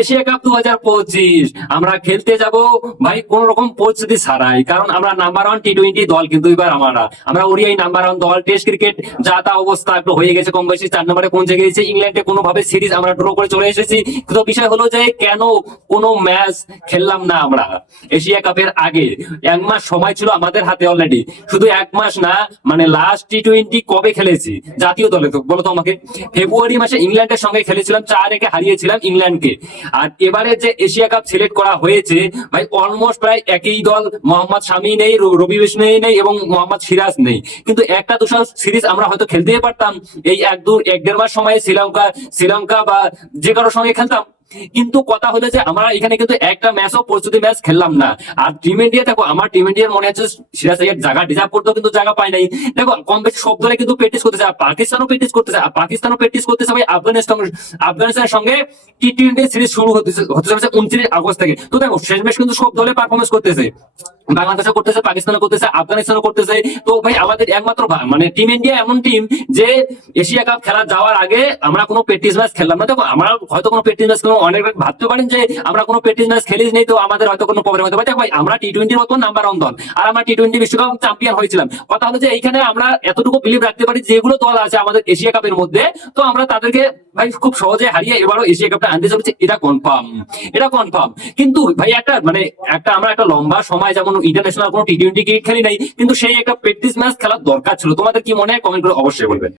Asia cup 2025 আমরা খেলতে যাব ভাই কোন রকম পরিস্থিতি ছাড়াই, কারণ আমরা নাম্বার 1 টি-20 দল, কিন্তু এবার আমরা ওডিআই নাম্বার 1 দল। টেস্ট ক্রিকেট যা তা অবস্থা একটু হয়ে গেছে, কম বেশি 4 নম্বরে পৌঁছে গেছে। ইংল্যান্ডে কোনোভাবে সিরিজ আমরা ড্র করে চলে এসেছি, কিন্তু বিষয় হলো যে কেন কোনো ম্যাচ খেললাম না আমরা এশিয়া কাপের আগে। 1 মাস সময় ছিল আমাদের হাতে অলরেডি, শুধু 1 মাস না, মানে লাস্ট টি-20 কবে খেলেছি জাতীয় দলে তো বলো তো আমাকে? ফেব্রুয়ারি মাসে ইংল্যান্ডের সঙ্গে খেলেছিলাম, 4-1 হারিয়েছিলাম ইংল্যান্ডকে। আর এবারে যে এশিয়া কাপ সিলেক্ট করা হয়েছে ভাই, অলমোস্ট প্রায় একই দল। মোহাম্মদ শামি নেই, রবি বিষ্ণই নেই এবং মোহাম্মদ সিরাজ নেই, কিন্তু একটা দুটো সিরিজ আমরা হয়তো খেলতেই পারতাম এই 1-1.5 মাস সময়ে। শ্রীলঙ্কা বা যে কারোর সঙ্গে খেলতাম। কিন্তু কথা হলো যে আমরা এখানে কিন্তু একটা ম্যাচও প্রস্তুতি ম্যাচ খেললাম না। আর টিম ইন্ডিয়া দেখো, আমার টিম ইন্ডিয়ার মনে হচ্ছে সিরাজ আইয়ার জায়গা ডিজার্ভ করতো, কিন্তু জায়গা পায় নাই। দেখো কম বেশি সব দলে কিন্তু প্র্যাকটিস করতেছে, পাকিস্তানও প্র্যাকটিস করতেছে ভাই। আফগানিস্তানের সঙ্গে টি-20 সিরিজ শুরু হতে চলেছে 29 আগস্ট থেকে। তো দেখো শেষ ম্যাচ কিন্তু সব দলে পারফরমেন্স করতেছে, বাংলাদেশও করতেছে, পাকিস্তানও করতেছে, আফগানিস্তানও করতেছে। তো ভাই আমাদের একমাত্র মানে টিম ইন্ডিয়া এমন টিম যে এশিয়া কাপ খেলা যাওয়ার আগে আমরা কোনো প্র্যাকটিস ম্যাচ খেললাম না। দেখো আমরা হয়তো কোনো প্র্যাকটিস ম্যাচ, অনেক ভাবতে পারেন যে আমরা কোনো প্র্যাকটিস ম্যাচ খেলি নেই, তো আমাদের হয়তো কোনো প্রবলেম হতে পারে। ভাই আমরা টি-20 মতো নাম্বার 1 দল, আর আমরা টি-20 বিশ্বকাপ চ্যাম্পিয়ন হয়েছিলাম। কথা হলো যে এইখানে আমরা এতটুকু বিলিভ রাখতে পারি, যেগুলো দল আছে আমাদের এশিয়া কাপের মধ্যে, তো আমরা তাদেরকে ভাই খুব সহজে হারিয়ে এবারও এশিয়া কাপটা আনতে চলেছে, এটা কনফার্ম। কিন্তু ভাই আমরা একটা লম্বা সময় যেমন ইন্টারন্যাশনাল কোনো টি-20 ক্রিকেট খেলি নাই, কিন্তু সেই একটা প্র্যাকটিস ম্যাচ খেলার দরকার ছিল। তোমাদের কি মনে হয়? কমেন্ট করে অবশ্যই বলবেন।